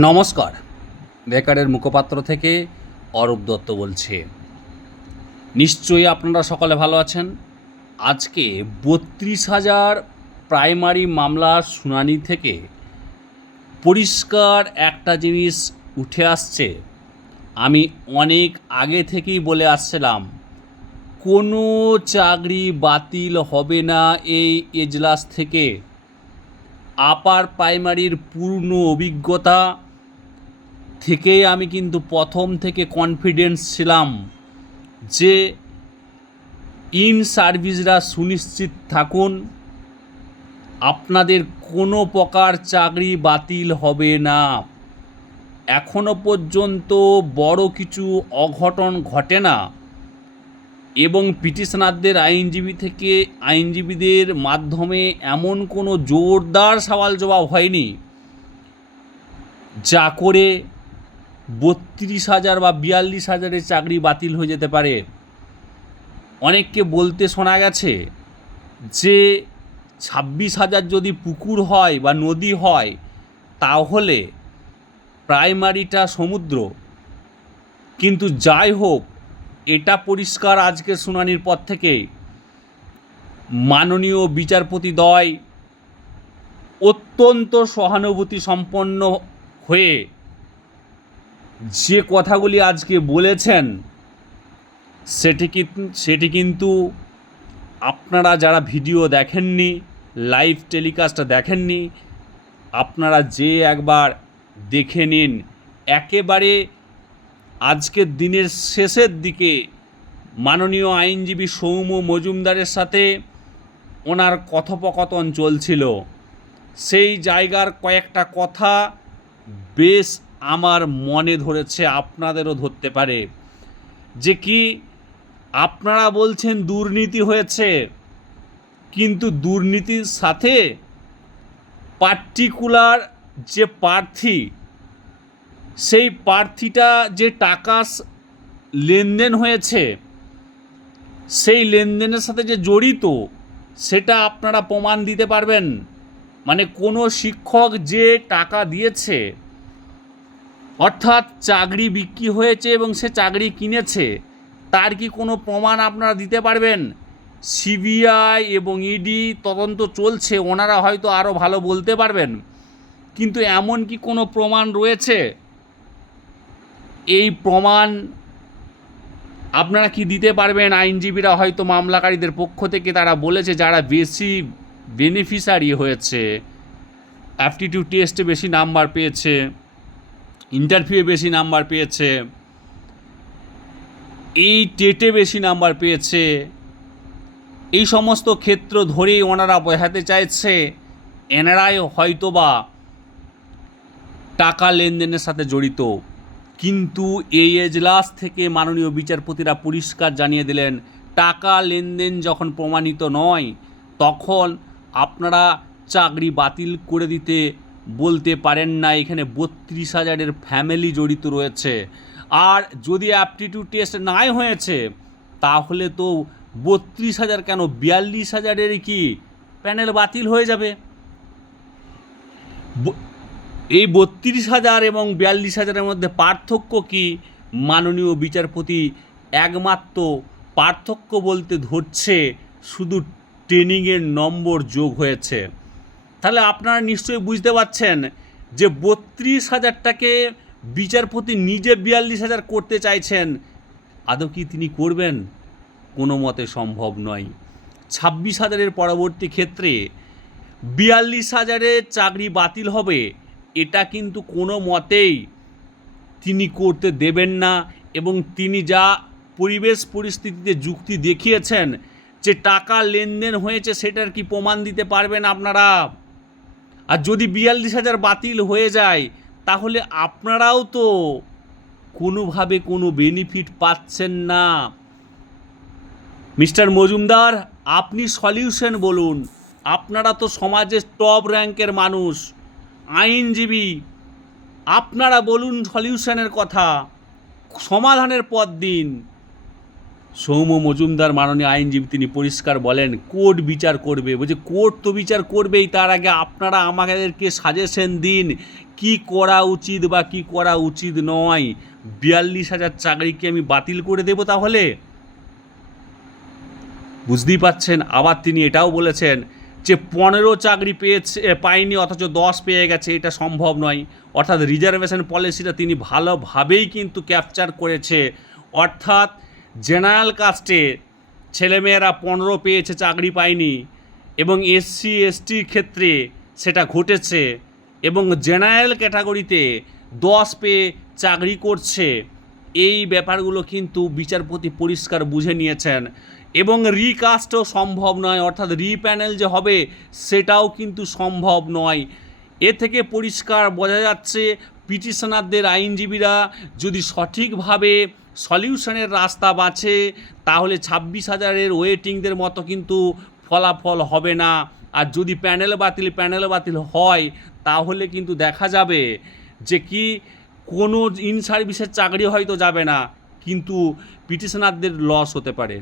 নমস্কার। বেকারের মুখপাত্র থেকে অরূপ দত্ত বলছে। নিশ্চয়ই আপনারা সকলে ভালো আছেন? আজকে বত্রিশ হাজার প্রাইমারি মামলার শুনানি থেকে পরিষ্কার একটা জিনিস উঠে আসছে। আমি অনেক আগে থেকেই বলে আসছিলাম, কোনো চাকরি বাতিল হবে না এই এজলাস থেকে। আপার প্রাইমারির পূর্ণ অভিজ্ঞতা থেকেই আমি কিন্তু প্রথম থেকে কনফিডেন্স ছিলাম যে ইন সার্ভিসরা সুনিশ্চিত থাকুন, আপনাদের কোনো প্রকার চাকরি বাতিল হবে না। এখনও পর্যন্ত বড় কিছু অঘটন ঘটে না এবং পিটিশনারদের আইনজীবী থেকে আইনজীবীদের মাধ্যমে এমন কোনো জোরদার সওয়াল জবাব হয়নি, যা করে বত্রিশ হাজার বা বিয়াল্লিশ হাজারের চাকরি বাতিল হয়ে যেতে পারে। অনেককে বলতে শোনা গেছে যে ছাব্বিশ হাজার যদি পুকুর হয় বা নদী হয়, তাহলে প্রাইমারিটা সমুদ্র। কিন্তু যাই হোক, এটা পরিষ্কার আজকের শুনানির পর থেকে মাননীয় বিচারপতিদ্বয় অত্যন্ত সহানুভূতি সম্পন্ন হয়ে যে কথাগুলি আজকে বলেছেন, সেটি সেটি কিন্তু আপনারা যারা ভিডিও দেখেননি লাইভ টেলিকাস্টটা দেখেননি, আপনারা যে একবার দেখে নিন। একেবারে আজকের দিনের শেষের দিকে মাননীয় আইনজীবী সৌম্য মজুমদারের সাথে ওনার কথোপকথন চলছিল। সেই জায়গার কয়েকটা কথা বেশ আমার মনে ধরেছে, আপনাদেরও ধরতে পারে। যে কি, আপনারা বলছেন দুর্নীতি হয়েছে, কিন্তু দুর্নীতির সাথে পার্টিকুলার যে প্রার্থী, সেই প্রার্থীটা যে টাকা লেনদেন হয়েছে, সেই লেনদেনের সাথে যে জড়িত, সেটা আপনারা প্রমাণ দিতে পারবেন। মানে কোনো শিক্ষক যে টাকা দিয়েছে অর্থাৎ চাকরি বিক্রি হয়েছে এবং সে চাকরি কিনেছে, তার কি কোনো প্রমাণ আপনারা দিতে পারবেন? সিবিআই এবং ইডি তদন্ত চলছে, ওনারা হয়তো আরও ভালো বলতে পারবেন। কিন্তু এমন কি কোনো প্রমাণ রয়েছে? এই প্রমাণ আপনারা কি দিতে পারবেন? আইনজীবীরা হয়তো মামলাকারীদের পক্ষ থেকে তারা বলেছে, যারা বেশি বেনিফিশিয়ারি হয়েছে অ্যাপটিটিউড টেস্টে বেশি নাম্বার পেয়েছে। ইন্টারভিউয়ে বেশি নাম্বার পেয়েছে, এই টেটে বেশি নাম্বার পেয়েছে, এই সমস্ত ক্ষেত্র ধরেই ওনারা বোঝাতে চাইছে, এনারাই হয়তোবা টাকা লেনদেনের সাথে জড়িত। কিন্তু এই এজলাস থেকে মাননীয় বিচারপতিরা পরিষ্কার জানিয়ে দিলেন, টাকা লেনদেন যখন প্রমাণিত নয়, তখন আপনারা চাকরি বাতিল করে দিতে বলতে পারেন না, এখানে বত্রিশ হাজারের ফ্যামিলি জড়িত রয়েছে। আর যদি অ্যাপটিটিউড টেস্ট নাই হয়েছে, তাহলে তো বত্রিশ হাজার কেন? বিয়াল্লিশ হাজারেরই কি প্যানেল বাতিল হয়ে যাবে? এই বত্রিশ হাজার এবং বিয়াল্লিশ হাজারের মধ্যে পার্থক্য কি? মাননীয় বিচারপতি একমাত্র পার্থক্য বলতে ধরছে, শুধু ট্রেনিংয়ের নম্বর যোগ হয়েছে। তাহলে আপনারা নিশ্চয়ই বুঝতে পারছেন যে বত্রিশ হাজারটাকে বিচারপতি নিজে বিয়াল্লিশ হাজার করতে চাইছেন। আদৌ কি তিনি করবেন? কোনো মতে সম্ভব নয়। ছাব্বিশ হাজারের পরবর্তী ক্ষেত্রে বিয়াল্লিশ হাজারের চাকরি বাতিল হবে, এটা কিন্তু কোনো মতেই তিনি করতে দেবেন না এবং তিনি যা পরিবেশ পরিস্থিতিতে যুক্তি দেখিয়েছেন যে টাকা লেনদেন হয়েছে সেটার কি প্রমাণ দিতে পারবেন আপনারা? আর যদি বিয়াল্লিশ হাজার বাতিল হয়ে যায়, তাহলে আপনারাও তো কোনোভাবে কোনো বেনিফিট পাচ্ছেন না। মিস্টার মজুমদার, আপনি সলিউশন বলুন। আপনারা তো সমাজের টপ র্যাঙ্কের মানুষ, আইনজীবী। আপনারা বলুন সলিউশনের কথা, সমাধানের পথ দিন। সৌম্য মজুমদার মাননীয় আইনজীবী তিনি পরিষ্কার বলেন, কোর্ট বিচার করবে। বলছে, কোর্ট তো বিচার করবেই, তার আগে আপনারা আমাদেরকে সাজেশন দিন, কি করা উচিত বা কি করা উচিত নয়। বিয়াল্লিশ হাজার চাকরি কি আমি বাতিল করে দেব তাহলে? বুঝতেই পাচ্ছেন, আবার তিনি এটাও বলেছেন যে, পনেরো চাকরি পেয়েছে, পায়নি, অথচ দশ পেয়ে গেছে, এটা সম্ভব নয়। অর্থাৎ রিজার্ভেশন পলিসিটা তিনি ভালোভাবেই কিন্তু ক্যাপচার করেছে। অর্থাৎ জেনারেল কাস্টে ছেলেমেয়েরা পনেরো পেয়েছে, চাকরি পায়নি এবং এসসি এসটির ক্ষেত্রে সেটা ঘটেছে এবং জেনারেল ক্যাটাগরিতে দশ পেয়ে চাকরি করছে। এই ব্যাপারগুলো কিন্তু বিচারপতি পরিষ্কার বুঝে নিয়েছেন এবং রিকাস্টও সম্ভব নয়, অর্থাৎ রিপ্যানেল যে হবে সেটাও কিন্তু সম্ভব নয়। এ থেকে পরিষ্কার বোঝা যাচ্ছে পিটিশনারদের আইনজীবীরা যদি সঠিকভাবে সলিউশনের রাস্তা বাঁচে তাহলে ছাব্বিশ হাজারের ওয়েটিংদের মতো কিন্তু ফলাফল হবে না। আর যদি প্যানেল বাতিল প্যানেল বাতিল হয়, তাহলে কিন্তু দেখা যাবে যে কি কোনো ইন সার্ভিসের চাকরি হয়তো যাবে না, কিন্তু পিটিশনারদের লস হতে পারে।